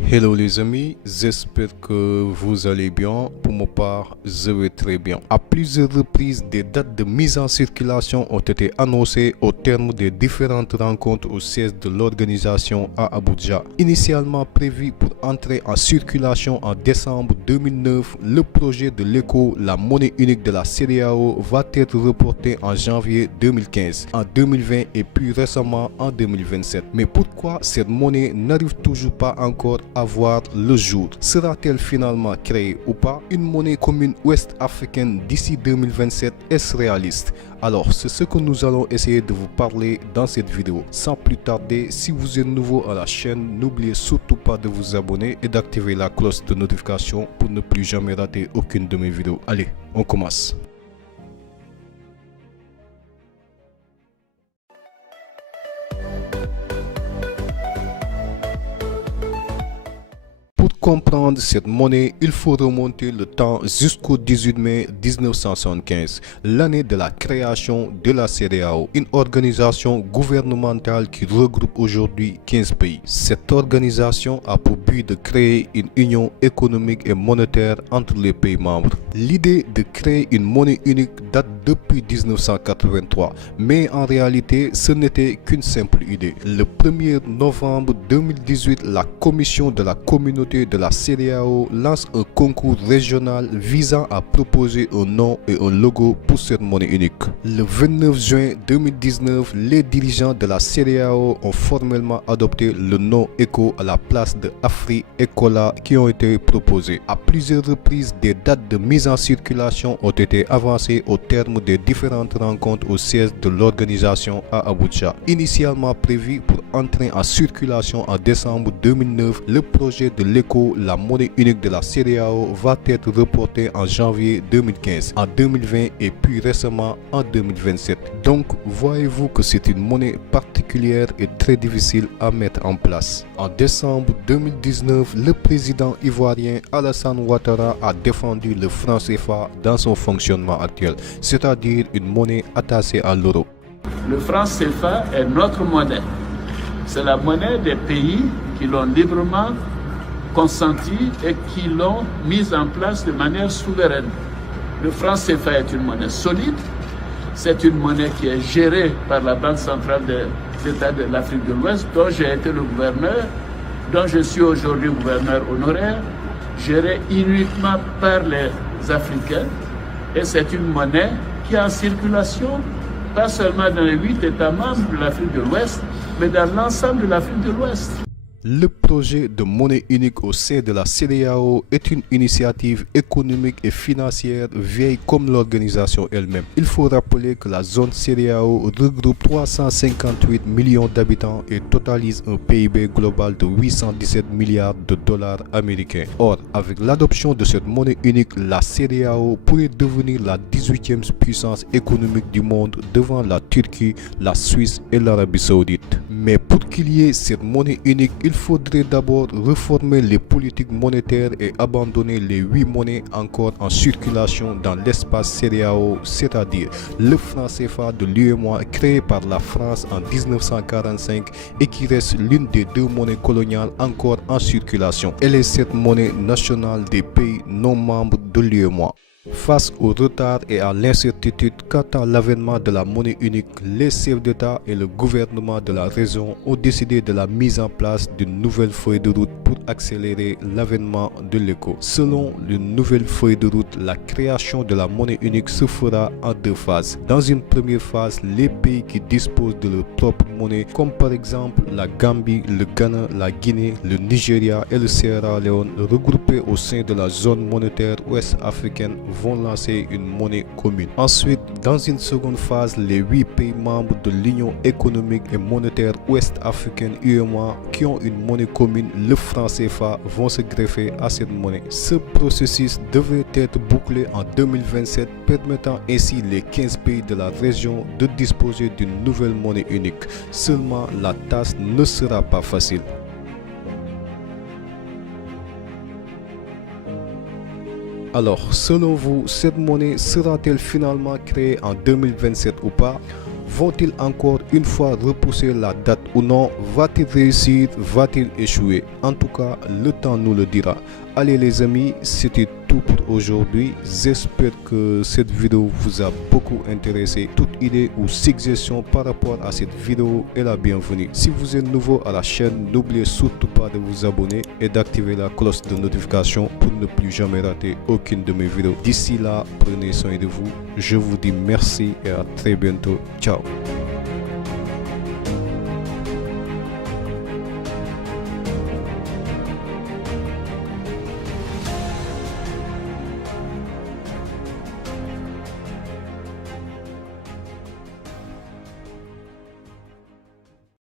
Hello les amis, j'espère que vous allez bien. Pour ma part, je vais très bien. À plusieurs reprises, des dates de mise en circulation ont été annoncées au terme des différentes rencontres au siège de l'organisation à Abuja. Initialement prévu pour entrer en circulation en décembre 2009, le projet de l'ECO, la monnaie unique de la CEDEAO, va être reporté en janvier 2015, en 2020 et plus récemment en 2027. Mais pourquoi cette monnaie n'arrive toujours pas encore à voir le jour? Sera-t-elle finalement créée ou pas? Une monnaie commune ouest-africaine d'ici 2027, est-ce réaliste? Alors, c'est ce que nous allons essayer de vous parler dans cette vidéo. Sans plus tarder, si vous êtes nouveau à la chaîne, n'oubliez surtout pas de vous abonner et d'activer la cloche de notification pour ne plus jamais rater aucune de mes vidéos. Allez, on commence. Pour comprendre cette monnaie, il faut remonter le temps jusqu'au 18 mai 1975, l'année de la création de la CEDEAO, une organisation gouvernementale qui regroupe aujourd'hui 15 pays. Cette organisation a pour but de créer une union économique et monétaire entre les pays membres. L'idée de créer une monnaie unique date depuis 1983, mais en réalité, ce n'était qu'une simple idée. Le 1er novembre 2018, la Commission de la communauté de la CEDEAO lance un concours régional visant à proposer un nom et un logo pour cette monnaie unique. Le 29 juin 2019, les dirigeants de la CEDEAO ont formellement adopté le nom ECO à la place de Afri Ecola qui ont été proposés. À plusieurs reprises, des dates de mise en circulation ont été avancées au terme des différentes rencontres au siège de l'organisation à Abuja. Initialement prévu pour entrer en circulation en décembre 2009, le projet de l'ECO, la monnaie unique de la CEDEAO, va être reporté en janvier 2015, en 2020 et puis récemment en 2027. Donc, voyez-vous que c'est une monnaie particulière et très difficile à mettre en place. En décembre 2019, le président ivoirien Alassane Ouattara a défendu le franc CFA dans son fonctionnement actuel, c'est-à-dire une monnaie attachée à l'euro. Le franc CFA est notre monnaie. C'est la monnaie des pays qui l'ont librement consenti et qui l'ont mise en place de manière souveraine. Le franc CFA est une monnaie solide. C'est une monnaie qui est gérée par la Banque centrale des États de l'Afrique de l'Ouest, dont j'ai été le gouverneur, dont je suis aujourd'hui gouverneur honoraire, gérée uniquement par les Africains. Et c'est une monnaie qui est en circulation, pas seulement dans les 8 États membres de l'Afrique de l'Ouest, mais dans l'ensemble de l'Afrique de l'Ouest. Le projet de monnaie unique au sein de la CEDEAO est une initiative économique et financière vieille comme l'organisation elle-même. Il faut rappeler que la zone CEDEAO regroupe 358 millions d'habitants et totalise un PIB global de 817 milliards de dollars américains. Or, avec l'adoption de cette monnaie unique, la CEDEAO pourrait devenir la 18e puissance économique du monde devant la Turquie, la Suisse et l'Arabie Saoudite. Mais pour qu'il y ait cette monnaie unique, il faudrait d'abord réformer les politiques monétaires et abandonner les 8 monnaies encore en circulation dans l'espace CEDEAO, c'est-à-dire le franc CFA de l'UEMOA créé par la France en 1945 et qui reste l'une des 2 monnaies coloniales encore en circulation. Elle est cette monnaie nationale des pays non membres de l'UEMOA. Face au retard et à l'incertitude quant à l'avènement de la monnaie unique, les chefs d'État et le gouvernement de la région ont décidé de la mise en place d'une nouvelle feuille de route pour accélérer l'avènement de l'ECO. Selon une nouvelle feuille de route, la création de la monnaie unique se fera en 2 phases. Dans une première phase, les pays qui disposent de leur propre monnaie, comme par exemple la Gambie, le Ghana, la Guinée, le Nigeria et le Sierra Leone, regroupés au sein de la zone monétaire ouest-africaine, vont lancer une monnaie commune. Ensuite, dans une seconde phase, les 8 pays membres de l'Union économique et monétaire ouest-africaine UEMOA qui ont une monnaie commune, le franc CFA, vont se greffer à cette monnaie. Ce processus devrait être bouclé en 2027, permettant ainsi les 15 pays de la région de disposer d'une nouvelle monnaie unique. Seulement, la tâche ne sera pas facile. Alors, selon vous, cette monnaie sera-t-elle finalement créée en 2027 ou pas? Vont-ils encore une fois repousser la date ou non? Va-t-il réussir? Va-t-il échouer? En tout cas, le temps nous le dira. Allez les amis, c'était tout pour aujourd'hui. J'espère que cette vidéo vous a beaucoup intéressé. Toute idée ou suggestion par rapport à cette vidéo est la bienvenue. Si vous êtes nouveau à la chaîne, n'oubliez surtout pas de vous abonner et d'activer la cloche de notification pour ne plus jamais rater aucune de mes vidéos. D'ici là, prenez soin de vous. Je vous dis merci et à très bientôt. Ciao.